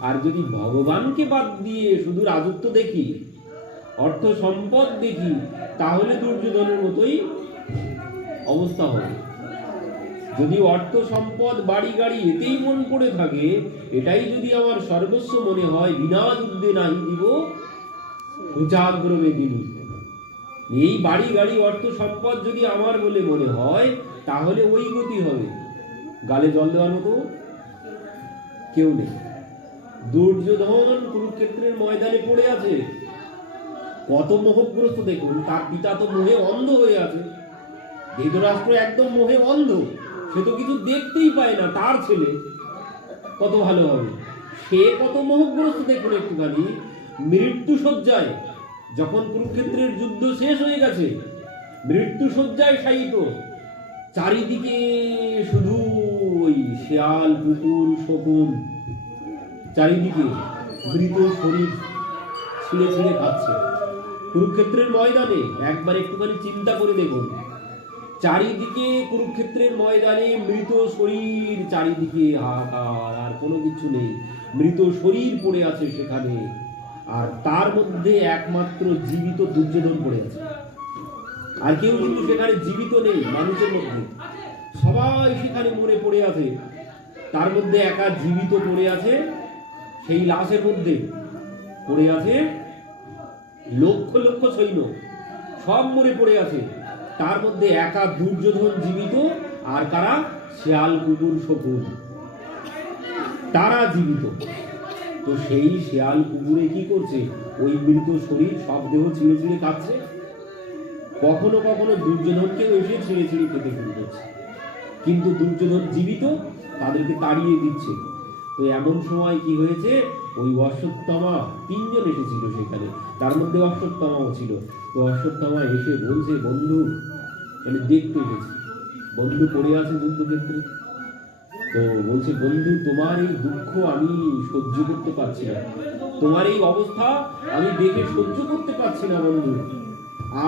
আর যদি ভগবানকে বাদ দিয়ে শুধু রাজত্ব দেখি, অর্থ সম্পদ দেখি, তাহলে দুর্যোধনের মতোই অবস্থা হবে। যদি অর্থ সম্পদ বাড়ি গাড়ি এতেই মন পড়ে থাকে, এটাই যদি আমার সর্বস্ব মনে হয়, বিনা যুদ্ধে নাহি দিব উজাগ্রমে দিনু এই বাড়ি গাড়ি অর্থ সম্পদ যদি আমার বলে মনে হয়, তাহলে ওই গতি হবে। গালে জল দেওয়ার মতো কেউ নেই। দুর্যোধন কুরুক্ষেত্রের ময়দানে পড়ে আছে। কত মোহগ্রস্ত দেখুন, তার পিতা তো মোহে অন্ধ হয়ে আছে। ধৃতরাষ্ট্র একদম মোহে অন্ধ, সে তো কিছু দেখতেই পায় না তার ছেলে। কত ভালো হবে। সে কত মোহগ্রস্ত দেখুন একটুখানি মৃত্যু সজ্জায় যখন কুরুক্ষেত্রের যুদ্ধ শেষ হয়ে গেছে মৃত্যু সজ্জায় শায়িত। চারিদিকে শুধু ওই শেয়াল কুকুর শকুন চারিদিকে মৃত শরীর ছিঁড়ে ছিঁড়ে খাচ্ছে কুরুক্ষেত্রের ময়দানে একবার একটুখানি চিন্তা করে দেখুন। চারিদিকে কুরুক্ষেত্রের ময়দানে মৃত শরীর, চারিদিকে হাহাকার, আর কোনো কিছু নেই। মৃত শরীর পড়ে আছে সেখানে, আর তার মধ্যে একমাত্র জীবিত দুর্যোধন পড়ে আছে। আর কেউ কিন্তু সেখানে জীবিত নেই, মানুষের মধ্যে সবাই সেখানে মরে পড়ে আছে। তার মধ্যে একা জীবিত পড়ে আছে। সেই লাশের মধ্যে পড়ে আছে লক্ষ লক্ষ সৈন্য, সব মরে পড়ে আছে। তার মধ্যে একা দুর্যোধন জীবিত আর কারা? শেয়াল, কুকুর, শকুন। তারা জীবিত। তো সেই শেয়াল, কুকুরে কি করছে? ওই মৃত শরীর সব দেহ ছিঁড়ে ছিঁড়ে খাচ্ছে কখনো কখনো দুর্যোধনকেও এসে ছিঁড়ে ছিঁড়ে খেতে শুরু করছে। কিন্তু দুর্যোধন জীবিত, তাদেরকে তাড়িয়ে দিচ্ছে। তো এমন সময় কি হয়েছে? ওই অশ্বত্থমা তিনজন এসেছিল সেখানে। তার মধ্যে অশ্বত্থমাও ছিল। তো অশ্বত্থমা এসে বলছে, বন্ধু মানে দেখতে এসেছি বন্ধু পড়ে আছে যুদ্ধক্ষেত্রে তো বলছে, বন্ধু, তোমার এই দুঃখ আমি সহ্য করতে পারছি না। তোমার এই অবস্থা আমি দেখে সহ্য করতে পারছি না, বন্ধু।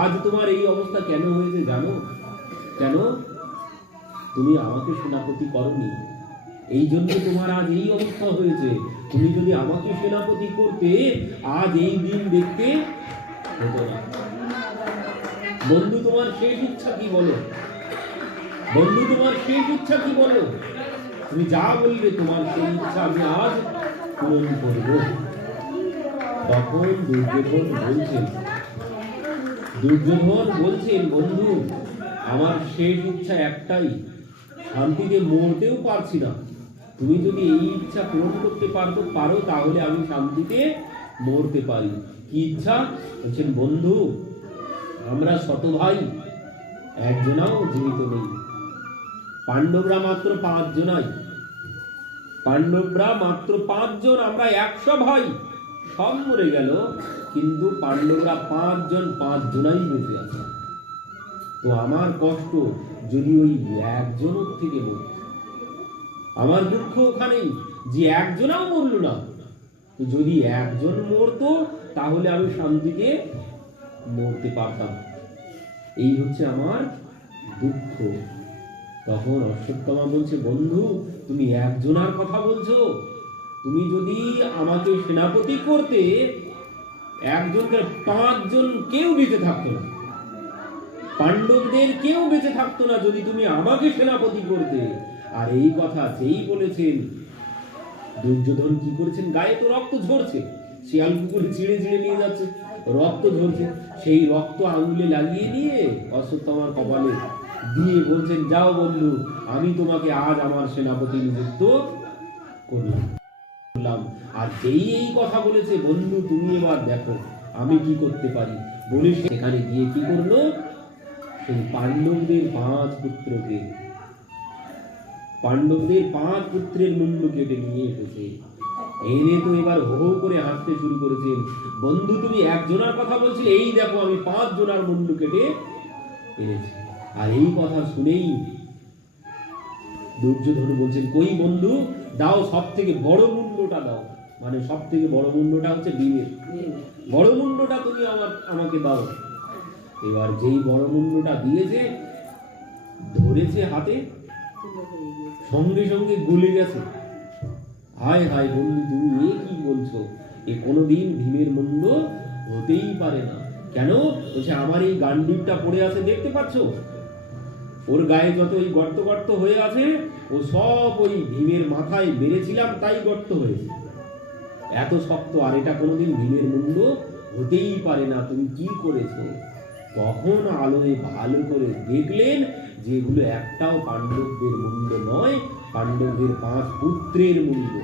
আজ তোমার এই অবস্থা কেন হয়েছে জানো? কেন? তুমি আমাকে সেনাপতি করনি। এই জন্য তোমার আজ এই অবস্থা হয়েছে। তুমি যদি আমাকে সেনাপতি করতে, আজ এই দিন দেখতে বন্ধু, তোমার শেষ ইচ্ছা কি বলো? বন্ধু, তোমার শেষ ইচ্ছা কি বলো? তুমি যা বলবে, তোমার সেই ইচ্ছা আমি আজ পূরণ করব। তখন দুর্যোধন বলছেন দুর্যোধন বলছেন, বন্ধু, আমার শেষ ইচ্ছা একটাই, শান্তিতে মরতেও পারছি না। তুমি যদি এই ইচ্ছা পূরণ করতে পারতো পারো, তাহলে আমি শান্তিতে মরতে পারি। কি ইচ্ছা? বলছেন, বন্ধু, আমরা শত ভাই, একজনাও জীবিত নেই। পাণ্ডবরা মাত্র পাঁচ জনাই পাণ্ডবরা মাত্র পাঁচজন, আমরা একশো ভাই। সব মরে গেল, কিন্তু পাণ্ডবরা পাঁচজন পাঁচ জনাই বেঁচে আছে। তো আমার কষ্ট, যদি ওই একজনের থেকে মরত আমার দুঃখ ওখানেই যে একজনাও মরল না। তো যদি একজন মরতো, তাহলে আমি শান্তিতে মরতে পারতাম। এই হচ্ছে আমার দুঃখ। তখন অশ্বত্থমা বলছে, বন্ধু, তুমি একজনার কথা বলছো। তুমি যদি আমাকে সেনাপতি করতে, একজনকে পাঁচজন কেউ বেঁচে থাকতো না। পাণ্ডবদের কেউ বেঁচে থাকতো না যদি তুমি আমাকে সেনাপতি করতে। আর এই কথা যেই বলেছেন। দুর্যোধন কি করেছেন? গায়ে তো রক্ত ঝরছে। শিয়াল কুকুর ছিঁড়ে ছিঁড়ে নিয়ে যাচ্ছে। রক্ত ঝরছে। সেই রক্ত আঙুলে লাগিয়ে দিয়ে অশ্বত্থমার কপালে দিয়ে বলছেন, যাও বন্ধু, আমি তোমাকে আজ আমার সেনাপতি নিযুক্ত করলাম। আর যেই এই কথা বলেছে, বন্ধু, তুমি এবার দেখো, আমি কি করতে পারি? বলে সেখানে গিয়ে কি করল? সেই পাণ্ডবদের পাঁচ পুত্রকে পাণ্ডবদের পাঁচ পুত্রের মুন্ড কেটে নিয়ে এসেছে। এনে তো এবার হো করে হাসতে শুরু করেছেন বন্ধু, তুমি একজনের কথা বলছিলে এই দেখো আমি পাঁচ জনার মুন্ড কেটে এনেছি। আর এই কথা শুনেই দুর্যোধন বলছেন, কই বন্ধু, দাও সব থেকে বড় মুন্ডটা দাও। মানে সব থেকে বড় মুন্ডটা হচ্ছে বীরের। বড় মুন্ডটা তুমি আমার, আমাকে দাও। এবার যেই বড় মুন্ডটা দিয়েছে, ধরেছে হাতে সঙ্গে সঙ্গে গলে গেছে। হায় হায় বন্ধু, তুমি এ কি বলছো? এ কোনোদিন ভীমের মুন্ড হতেই পারে না। কেন? বলছে, আমার এই গান্ডিবটা পড়ে আছে, দেখতে পাচ্ছ? ওর গায়ে যত ওই গর্ত গর্ত হয়ে আছে, ও সব ওই ভীমের মাথায় মেরেছিলাম, তাই গর্ত হয়েছে। এত শক্ত, আর এটা কোনোদিন ভীমের মুন্ড হতেই পারে না। তুমি কি করেছ? তখন আলোয় ভালো করে দেখলেন যে এগুলো একটাও পাণ্ডবদের মুন্ড নয়, পাণ্ডবদের পাঁচ পুত্রের মুন্ড।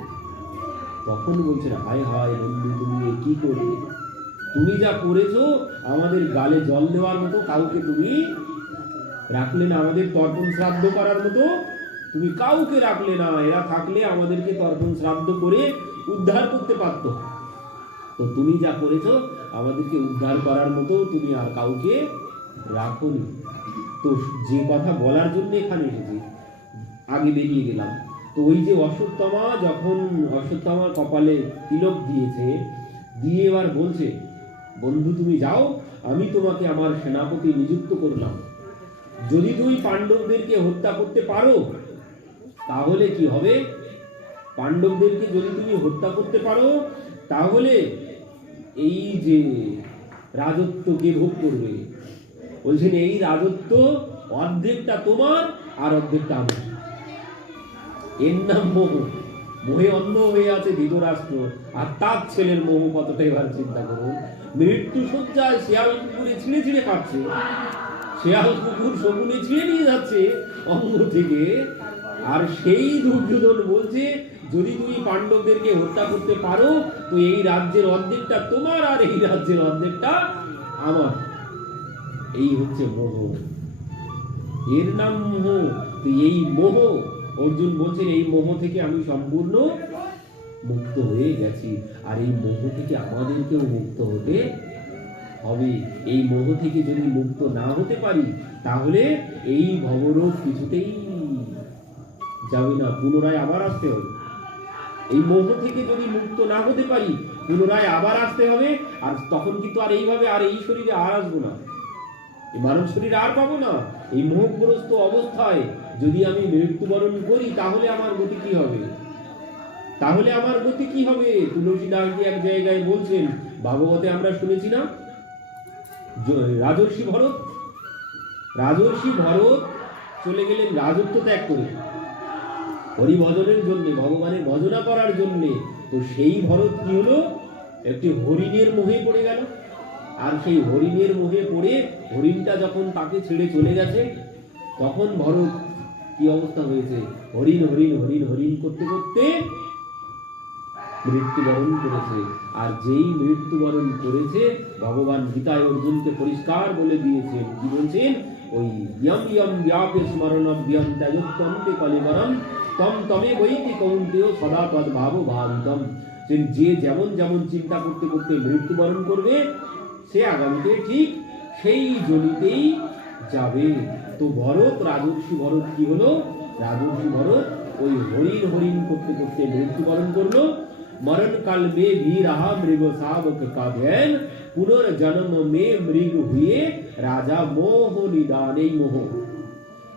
তখন বলছে হায় হায় বন্ধু, তুমি কি করলে তুমি যা করেছ, আমাদের গালে জল দেওয়ার মতো কাউকে তুমি রাখলে না, আমাদের তর্পণ শ্রাদ্ধ করার মতো তুমি কাউকে রাখলে না, এরা থাকলে আমাদেরকে তর্পণ শ্রাদ্ধ করে উদ্ধার করতে পারতো। তো তুমি যা করেছ, আমাদেরকে উদ্ধার করার মতো তুমি আর কাউকে রাখোনি। তো যে কথা বলার জন্য এখানে এসেছি, আগে বেরিয়ে গেলাম। তো ওই যে অশ্বত্থমা যখন অশ্বত্থমার কপালে তিলক দিয়েছে, দিয়ে এবার বলছে, বন্ধু, তুমি যাও, আমি তোমাকে আমার সেনাপতি নিযুক্ত করলাম। যদি তুমি পাণ্ডবদেরকে হত্যা করতে পারো, তাহলে কি হবে? পাণ্ডবদেরকে যদি তুমি হত্যা করতে পারো, তাহলে এই যে রাজত্ব কে ভোগ করবে। বলছেন, এই রাজত্ব অর্ধেকটা তোমার আর অর্ধেকটা আমার। এর নাম মোহ। মোহে অন্ধ হয়ে আছে ধৃতরাষ্ট্র, আর তার ছেলের মোহ কতটা এবার চিন্তা করুন? মৃত্যু সজ্জায় শেয়াল কুকুরে ছিঁড়ে ছিঁড়ে খাচ্ছে শেয়াল কুকুর শকুনে ছিঁড়ে নিয়ে যাচ্ছে অঙ্গ থেকে। আর সেই দুর্যোধন বলছে, যদি তুমি পাণ্ডবদেরকে হত্যা করতে পারো, তো এই রাজ্যের অর্ধেকটা তোমার আর এই রাজ্যের অর্ধেকটা আমার। এই হচ্ছে মোহ। এর নাম মোহ। তো এই মোহ, অর্জুন বলছেন, এই মোহ থেকে আমি সম্পূর্ণ মুক্ত হয়ে গেছি। আর এই মোহ থেকে আমাদেরকেও মুক্ত হতে হবে। এই মোহ থেকে যদি মুক্ত না হতে পারি, তাহলে এই ভবরোগ কিছুতেই যাবে না। পুনরায় আবার আসতে হবে। এই মোহ থেকে যদি মুক্ত না হতে পারি, পুনরায় আবার আসতে হবে। আর তখন কিন্তু আর এইভাবে আর এই শরীরে আর আসব না। এই মানব শরীর আর পাবো না। এই মোহগ্রস্ত অবস্থায় যদি আমি মৃত্যুবরণ করি, তাহলে আমার গতি কি হবে? তাহলে আমার গতি কি হবে? তুলসীদাসজি এক জায়গায় বলছেন, ভাগবতে আমরা শুনেছি না? রাজর্ষি ভরত রাজর্ষি ভরত চলে গেলেন রাজত্ব ত্যাগ করে। হরিভজনের জন্য, ভগবানের ভজনা করার জন্যে। তো সেই ভরত কি হলো? একটি হরিণের মোহে পড়ে গেল। আর সেই হরিণের মুখে পড়ে হরিণটা যখন তাকে ছেড়ে চলে গেছে, তখন ভরত কি অবস্থা হয়েছে? হরিণ হরিণ হরিণ হরিণ করতে করতে মৃত্যুবরণ করেছে। আর যেই মৃত্যুবরণ করেছে, ভগবান গীতায় অর্জুনকে পরিষ্কার বলে দিয়েছেন কি বলছেন? ওই ইয়ম ইয়ম ব্যাপে স্মরণভ্যম ত্যাজোত্তন্তে কলিবরম, তম তমে বৈতি কৌন্তেয় সদা তদ ভাব ভাবিতম যে যেমন যেমন চিন্তা করতে করতে মৃত্যুবরণ করবে সে আগামীতে ঠিক সেই জনিতেই যাবে তো ভরত রাজর্ষি ভরত কি হলো রাজর্ষি ভরত ওই হরিণ হরিণ করতে করতে মৃত্যুবরণ করলো মরণ কাল মে भी रहा मृग शावक का ध्यान পুনর্জন্ম মে মৃগ হুয়ে রাজা মোহ নিদান এই মোহ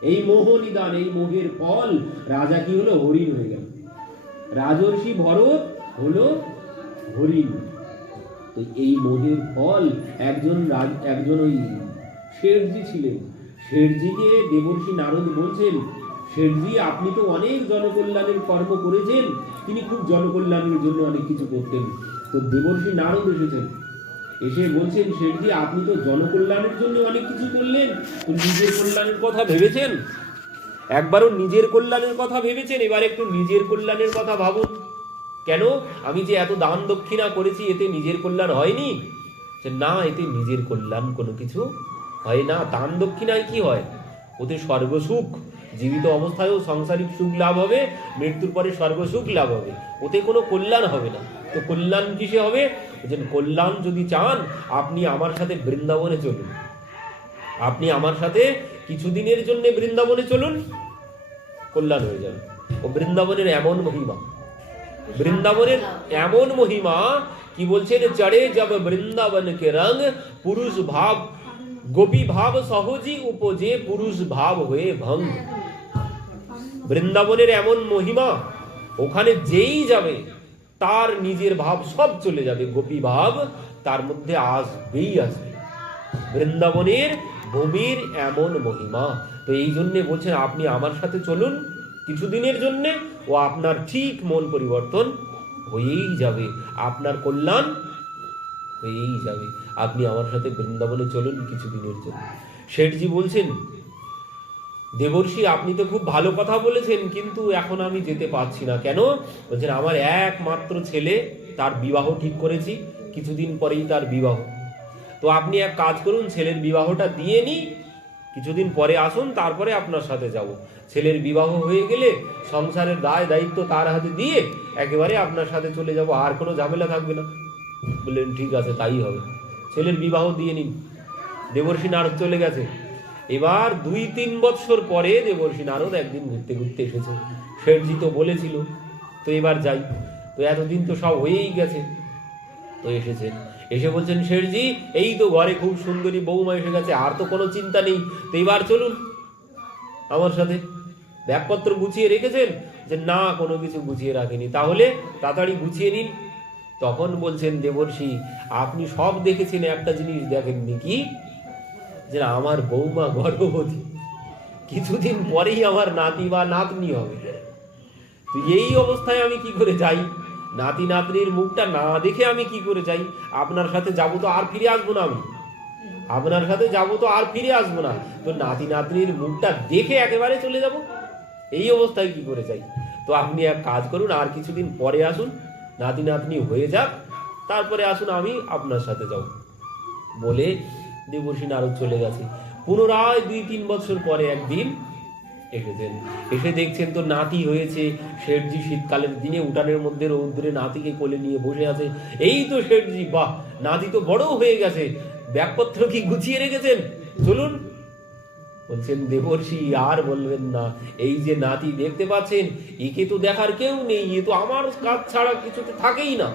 এই মোহ নিদান এই মোহের ফল রাজা কি হলো হরিণ হয়ে গেল রাজর্ষি ভরত হলো হরিণ তো এই মোহের ফল একজন রাজ, একজন ওই শেরজি ছিলেন। শেরজিকে দেবর্ষি নারদ বলছেন, শেরজি, আপনি তো অনেক জনকল্যাণের কর্ম করেছেন, তিনি খুব জনকল্যাণের জন্য অনেক কিছু করতেন। তো দেবর্ষি নারদ এসেছেন। এসে বলছেন শেঠজি আপনি তো জনকল্যাণের জন্য অনেক কিছু করলেন, তো নিজের কল্যাণের কথা ভেবেছেন? একবারও নিজের কল্যাণের কথা ভেবেছেন, এবার একটু নিজের কল্যাণের কথা ভাবুন। কেন? আমি যে এত দান দক্ষিণা করেছি, এতে নিজের কল্যাণ হয়নি? যে না, এতে নিজের কল্যাণ কোনো কিছু হয় না। দান দক্ষিণায় কি হয়? ওতে স্বর্গসুখ, জীবিত অবস্থায়ও সাংসারিক সুখ লাভ হবে, মৃত্যুর পরে স্বর্গসুখ লাভ হবে। ওতে কোনো কল্যাণ হবে না। তো কল্যাণ কিসে হবে? বলছেন কল্যাণ যদি চান, আপনি আমার সাথে বৃন্দাবনে চলুন। আপনি আমার সাথে কিছুদিনের জন্য বৃন্দাবনে চলুন। কল্যাণ হয়ে যাবে। ও বৃন্দাবনের এমন মহিমা। বৃন্দাবনের এমন মহিমা, কি বলছেন, চড়ে যাব বৃন্দাবন কে রঙ, পুরুষ ভাব, গোপী ভাব সহজই উপজে, পুরুষ ভাব হয়ে ভঙ্গ। বৃন্দাবনের এমন মহিমা, ওখানে যেই যাবে, তার নিজের ভাব সব চলে যাবে, গোপী ভাব তার মধ্যে আসবেই আসবে। বৃন্দাবনের ভূমির এমন মহিমা। তো এই জন্যে বলছেন, আপনি আমার সাথে চলুন। কিছুদিনের জন্যে ও আপনার ঠিক মন পরিবর্তন হয়েই যাবে। আপনার কল্যাণ হয়েই যাবে। আপনি আমার সাথে বৃন্দাবনে চলুন কিছুদিনের জন্য। শেঠজি বলছেন, দেবর্ষি, আপনি তো খুব ভালো কথা বলেছেন, কিন্তু এখন আমি যেতে পারছি না। কেন? বলছেন, আমার একমাত্র ছেলে, তার বিবাহ ঠিক করেছি, কিছুদিন পরেই তার বিবাহ। তো আপনি এক কাজ করুন, ছেলের বিবাহটা দিয়ে নি কিছুদিন পরে আসুন, তারপরে আপনার সাথে যাব। ছেলের বিবাহ হয়ে গেলে সংসারের দায় দায়িত্ব তার হাতে দিয়ে একেবারে আপনার সাথে চলে যাব, আর কোনো ঝামেলা থাকবে না। বললেন, ঠিক আছে, তাই হবে। ছেলের বিবাহ দিয়ে নিন। দেবর্ষী নারদ চলে গেছে। এবার দুই তিন বৎসর পরে দেবর্ষী নারদ একদিন ঘুরতে ঘুরতে এসেছে। শেঠজি তো বলেছিল, তো এবার যাই। তো এতদিন তো সব হয়েই গেছে। তো এসেছেন এসে বলছেন শেঠজি এই তো ঘরে খুব সুন্দরী বৌমা এসে গেছে, আর তো কোনো চিন্তা নেই। তো এবার চলুন আমার সাথে। ব্যাগপত্র গুছিয়ে রেখেছেন? যে না, কোনো কিছু গুছিয়ে রাখেনি। তাহলে তাড়াতাড়ি গুছিয়ে নিন। তখন বলছেন, দেবর্ষি, আপনি সব দেখেছেন, একটা জিনিস দেখেননি কি? যে আমার বৌমা গর্ভবতী। কিছুদিন পরেই আমার নাতি বা নাতনি হবে। তো এই অবস্থায় আমি কি করে যাই? নাতি নাতনির মুখটা না দেখে আমি কি করে যাই? আপনার সাথে যাব তো আর ফিরে আসব না আমি। আপনার সাথে যাব তো আর ফিরে আসব না। তো নাতি নাতনির মুখটা দেখে একেবারে চলে যাব। এই অবস্থায় কি করে যাই? তো আপনি এক কাজ করুন, আর কিছুদিন পরে আসুন, নাতি নাতনি হয়ে যাক, তারপরে আসুন আমি আপনার সাথে যাব। বলে দেবর্ষী নারদ চলে গেছে। পুনরায় দুই তিন বছর পরে একদিন এসেছেন। এসে দেখছেন তো নাতি হয়েছে। শেঠজি শীতকালের দিনে উঠানের মধ্যে রৌদ্রে নাতিকে কোলে নিয়ে বসে আছে। এই তো শেঠজি, বাহ! নাতি তো বড় হয়ে গেছে। ব্যাগপত্র কি গুছিয়ে রেখেছেন? চলুন। বলছেন, দেবর্ষি, আর বলবেন না। এই যে নাতি দেখতে পাচ্ছেন, একে তো দেখার কেউ নেই। এ তো আমার কাজ ছাড়া কিছুতে থাকেই না।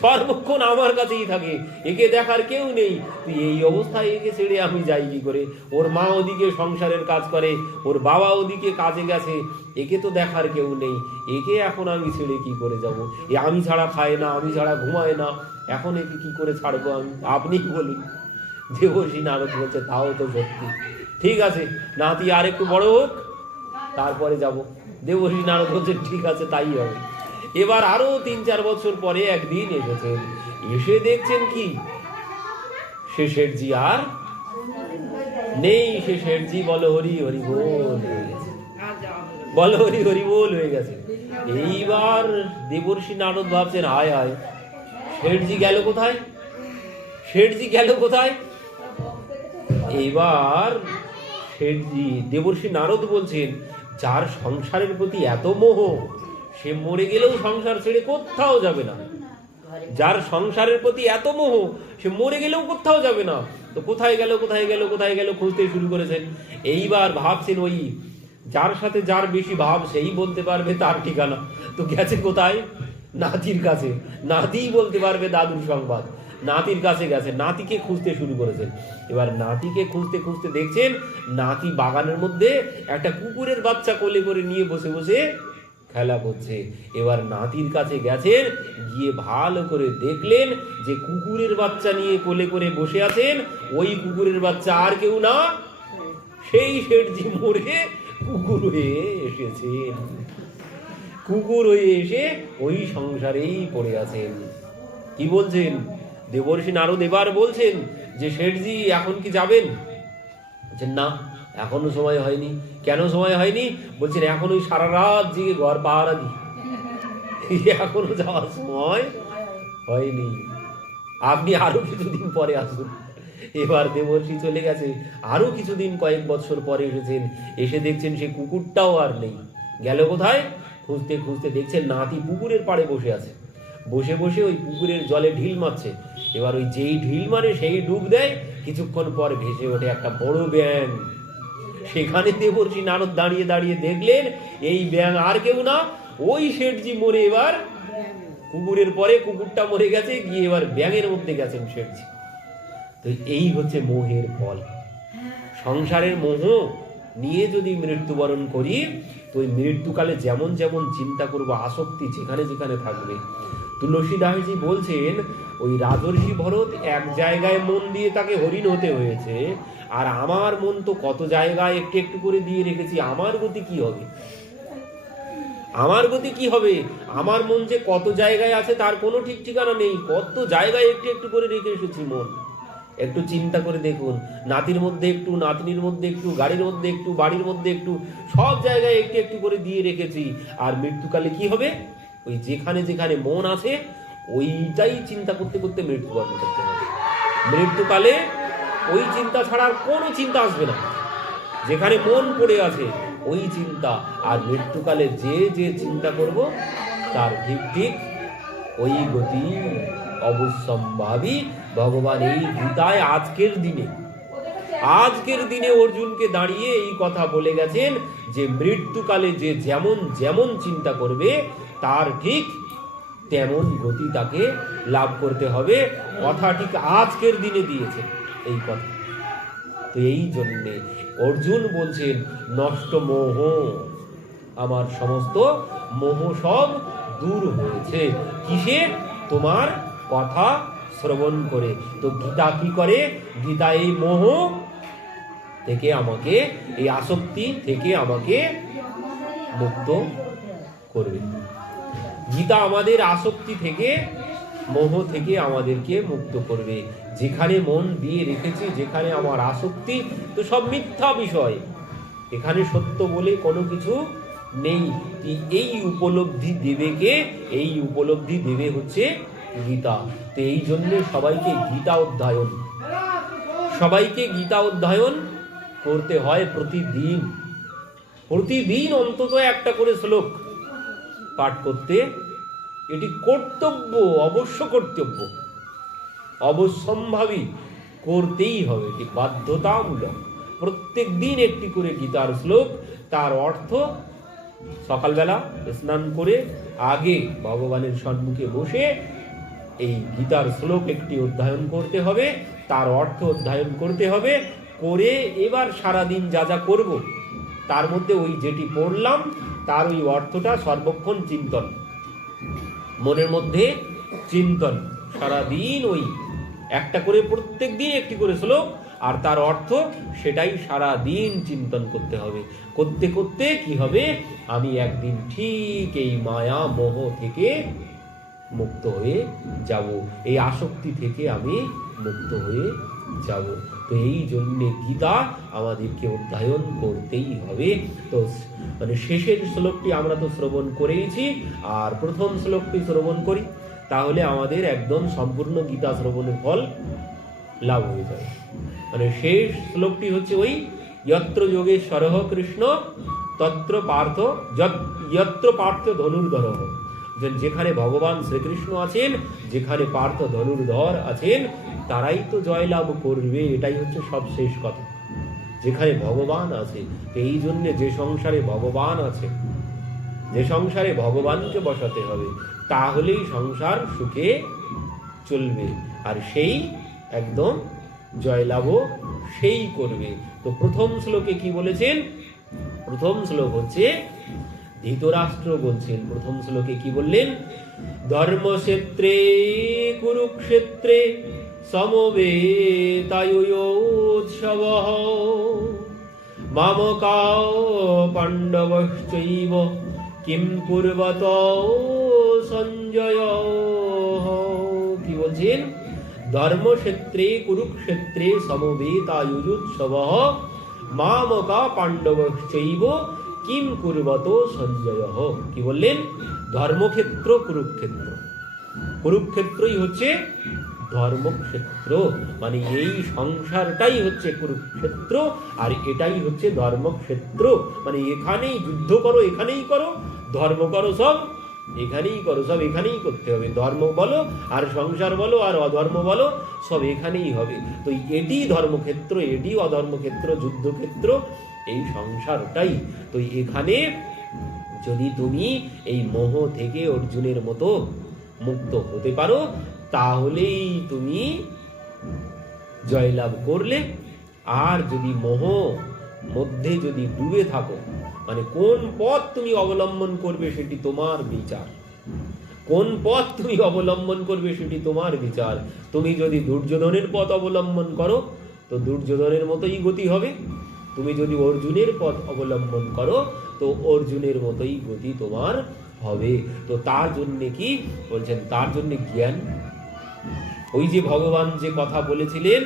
সর্বক্ষণ আমার কাছেই থাকে। একে দেখার কেউ নেই। তুই এই অবস্থায় একে ছেড়ে আমি যাই কি করে? ওর মা ওদিকে সংসারের কাজ করে, ওর বাবা ওদিকে কাজে গেছে। একে তো দেখার কেউ নেই। একে এখন আমি ছেড়ে কি করে যাব? এ আমি ছাড়া খায় না, আমি ছাড়া ঘুমায় না। এখন একে কি করে ছাড়বো আমি? আপনি বলুন। দেবর্ষী নারদ বলছে, তাও তো সত্যি। ঠিক আছে, নাতি আর একটু বড় হোক, তারপরে যাব। দেবর্ষী নারদ বলছে, ঠিক আছে, তাই হবে। এবার আরও তিন, চার বছর পরে একদিন এসেছেন। এসে দেখছেন কি? সে শেঠজি আর নেই সে শেঠজি বলো হরি হরি বল বলো হরি হরি বল হয়ে গেছে। এইবার দেবর্ষী নারদ ভাবছেন হায় হায় শেঠজি গেল কোথায়? শেঠজি গেল কোথায়? এইবার শেঠজি দেবর্ষী নারদ বলছেন, যার সংসারের প্রতি এত মোহ সে মরে গেলেও সংসার ছেড়ে কোথাও যাবে না। যার সংসারের প্রতি এত মোহ, সে মরে গেলেও কোথাও যাবে না। তো কোথায় গেল কোথায় গেল কোথায় গেল খুঁজতে শুরু করেছেন। এইবার ভাবছেন ওই যার সাথে যার বেশি ভাব, সেই বলতে পারবে তার ঠিকানা। তো গেছে কোথায়? নাতির কাছে। নাতিই বলতে পারবে দাদুর সংবাদ। নাতির কাছে গেছে। নাতিকে খুঁজতে শুরু করেছেন। এবার নাতিকে খুঁজতে খুঁজতে দেখছেন, নাতি বাগানের মধ্যে একটা কুকুরের বাচ্চা কোলে করে নিয়ে বসে বসে খেলা করছে। এবার নাতির কাছে গেছেন, গিয়ে ভালো করে দেখলেন যে কুকুরের বাচ্চা নিয়ে কোলে করে বসে আছেন। ওই কুকুরের বাচ্চা আর কেউ না, সেই শেঠজি মরে কুকুর হয়ে এসেছেন। কুকুর হয়ে এসে ওই সংসারেই পড়ে আছেন। কি বলছেন? দেবর্ষী নারদ এবার বলছেন যে, শেঠজি এখন কি যাবেন? না। এখনও সময় হয়নি। কেন সময় হয়নি? বলছেন এখন ওই সারা রাত জেগে ঘর পাহারা দি এখনও যাওয়ার সময় হয়নি। আপনি আরও কিছুদিন পরে আসুন। এবার দেবর্ষী চলে গেছে। আরও কিছুদিন কয়েক বছর পরে এসেছেন। এসে দেখছেন সে কুকুরটাও আর নেই। গেল কোথায়? খুঁজতে খুঁজতে দেখছেন নাতি পুকুরের পাড়ে বসে আছে। বসে বসে ওই পুকুরের জলে ঢিল মারছে। এবার ওই যেই ঢিল মারে, সেই ডুব দেয়। কিছুক্ষণ পর ভেসে ওঠে একটা বড় ব্যাং সেখানে দেবর্ষী নারদ দাঁড়িয়ে দাঁড়িয়ে দেখলেন, এই ব্যাং আর কেউ না। ওই শেঠজি মরে এবার কুকুরের পরে কুকুরটা মরে গেছে, গিয়ে এবার ব্যাঙের মধ্যে গেছেন শেঠজি। তো এই হচ্ছে মোহের ফল। সংসারের মোহ নিয়ে যদি মৃত্যুবরণ করি, তো ওই মৃত্যুকালে যেমন যেমন চিন্তা করব, আসক্তি যেখানে যেখানে থাকবে। তুলসীদাসজি বলছেন, ওই রাজর্ষি ভরত এক জায়গায় মন দিয়ে তাকে হরিণ হতে হয়েছে আর আমার মন তো কত জায়গায় একটু একটু করে দিয়ে রেখেছি, আমার গতি কি হবে? আমার গতি কি হবে? আমার মন যে কত জায়গায় আছে তার কোনো ঠিক ঠিকানা নেই। কত জায়গায় একটু একটু করে রেখে এসেছি মন। একটু চিন্তা করে দেখুন, নাতির মধ্যে একটু, নাতনির মধ্যে একটু, গাড়ির মধ্যে একটু, বাড়ির মধ্যে একটু, সব জায়গায় একটু একটু করে দিয়ে রেখেছি। আর মৃত্যুকালে কি হবে? ওই যেখানে যেখানে মন আছে, ওইটাই চিন্তা করতে করতে মৃত্যুবরণ করতে হবে। মৃত্যুকালে ওই চিন্তা ছাড়া আর কোনো চিন্তা আসবে না। যেখানে মন পড়ে আছে, ওই চিন্তা। আর মৃত্যুকালে যে যে চিন্তা করব, তার ঠিক ঠিক ওই গতি অবশ্যম্ভাবী ভগবান এই গীতায় আজকের দিনে আজকের দিনে অর্জুনকে দাঁড়িয়ে এই কথা বলে গেছেন যে মৃত্যুকালে যে যেমন যেমন চিন্তা করবে, তার ঠিক তেমন গতি তাকে লাভ করতে হবে। কথা ঠিক আজকের দিনে দিয়েছে এই কথা। তো এই জন্যে অর্জুন বলছেন, নষ্ট মোহ, আমার সমস্ত মোহ সব দূর হয়েছে। কিসে? তোমার কথা শ্রবণ করে। তো গীতা কি করে? গীতা এই মোহ থেকে আমাকে, এই আসক্তি থেকে আমাকে মুক্ত করবে। গীতা আমাদের আসক্তি থেকে মোহ থেকে আমাদেরকে মুক্ত করবে। যেখানে মন দিয়ে রেখেছি, যেখানে আমার আসক্তি, তো সব মিথ্যা বিষয়। এখানে সত্য বলে কোনো কিছু নেই। এই- উপলব্ধি দেবেকে, এই উপলব্ধি দেবে হচ্ছে গীতা। তো এই জন্য সবাইকে গীতা অধ্যয়ন। সবাইকে গীতা অধ্যয়ন করতে হয় প্রতিদিন। প্রতিদিন অন্তত একটা করে শ্লোক পাঠ করতে এটি কর্তব্য, অবশ্য কর্তব্য। অবশ্যম্ভাবী করতেই হবে, এটি বাধ্যতামূলক। প্রত্যেক দিন একটি করে গীতার শ্লোক, তার অর্থ সকালবেলা স্নান করে আগে ভগবানের সম্মুখে বসে এই গীতার শ্লোক একটি অধ্যয়ন করতে হবে, তার অর্থ অধ্যয়ন করতে হবে, করে এবার সারাদিন যা যা করব, তার মধ্যে ওই যেটি পড়লাম, তার ওই অর্থটা সর্বক্ষণ চিন্তন। মনের মধ্যে চিন্তন। সারাদিন ওই একটা করে প্রত্যেক দিন একটি করে শ্লোক, আর তার অর্থ সেটাই সারা দিন চিন্তন করতে হবে। করতে করতে কি হবে? আমি একদিন ঠিক এই মায়া মোহ থেকে মুক্ত হয়ে যাব। এই আসক্তি থেকে আমি মুক্ত হয়ে যাব। তো এই জন্যে গীতা আমাদেরকে অধ্যয়ন করতেই হবে। তো মানে শেষের শ্লোকটি আমরা তো শ্রবণ করেইছি, আর প্রথম শ্লোকটি শ্রবণ করি, তাহলে আমাদের একদম সম্পূর্ণ গীতা শ্রবণের ফল লাভ হয়ে যাবে। মানে শেষ শ্লোকটি হচ্ছে ওই, যত্র যোগেশ্বরহ কৃষ্ণ তত্র পার্থ যত্র পার্থ ধনুর্ধর যেখানে ভগবান শ্রীকৃষ্ণ আছেন, যেখানে পার্থ ধনুর্ধর আছেন, তারাই তো জয়লাভ করবে, এটাই হচ্ছে সব শেষ কথা। যেখানে ভগবান আছে, এই জন্য যে সংসারে ভগবান আছে, যে সংসারে ভগবানকে বসাতে হবে, তাহলেই সংসার সুখে চলবে। আর সেই একদম জয়লাভ সেই করবে। তো প্রথম শ্লোকে কি বলেছেন? প্রথম শ্লোক হচ্ছে ধৃতরাষ্ট্র বলছেন। প্রথম শ্লোকে কি বললেন? ধর্মক্ষেত্রে, কুরুক্ষেত্রে সমবেতায়োৎসব মামকাও পাণ্ডবশ্চৈব কিম পূর্বত সঞ্জয়। কি বলছেন? ধর্মক্ষেত্রে, কুরুক্ষেত্রে সমবেতায়ুজুৎসব মামকা পাণ্ডবশ্চৈব কিম কুর্বত সঞ্জয়? হোক কি বললেন? ধর্মক্ষেত্র, কুরুক্ষেত্র। কুরুক্ষেত্রই হচ্ছে ধর্মক্ষেত্র। মানে এই সংসারটাই হচ্ছে কুরুক্ষেত্র, আর এটাই হচ্ছে ধর্মক্ষেত্র। মানে এখানেই যুদ্ধ করো, এখানেই করো, ধর্ম করো সব, এখানেই করো, সব এখানেই করতে হবে। ধর্ম বলো, আর সংসার বলো, আর অধর্ম বলো, সব এখানেই হবে। তো এটি ধর্মক্ষেত্র এটি অধর্মক্ষেত্র, যুদ্ধক্ষেত্র। এই সংসারটাই। তো এখানে যদি তুমি এই মোহ থেকে অর্জুনের মতো মুক্ত হতে পারো, তাহলেই তুমি জয়লাভ করলে। আর যদি মোহ মধ্যে যদি ডুবে থাকো মানে কোন পথ তুমি অবলম্বন করবে সেটি তোমার বিচার। কোন পথ তুমি অবলম্বন করবে সেটি তোমার বিচার। তুমি যদি দুর্যোধনের পথ অবলম্বন করো, তো দুর্যোধনের মতোই গতি হবে। তুমি যদি অর্জুনের পথ অবলম্বন করো, তো অর্জুনের মতোই গতি তোমার হবে। তো তার জন্যে কি বলছেন? তার জন্যে জ্ঞান। ওই যে ভগবান যে কথা বলেছিলেন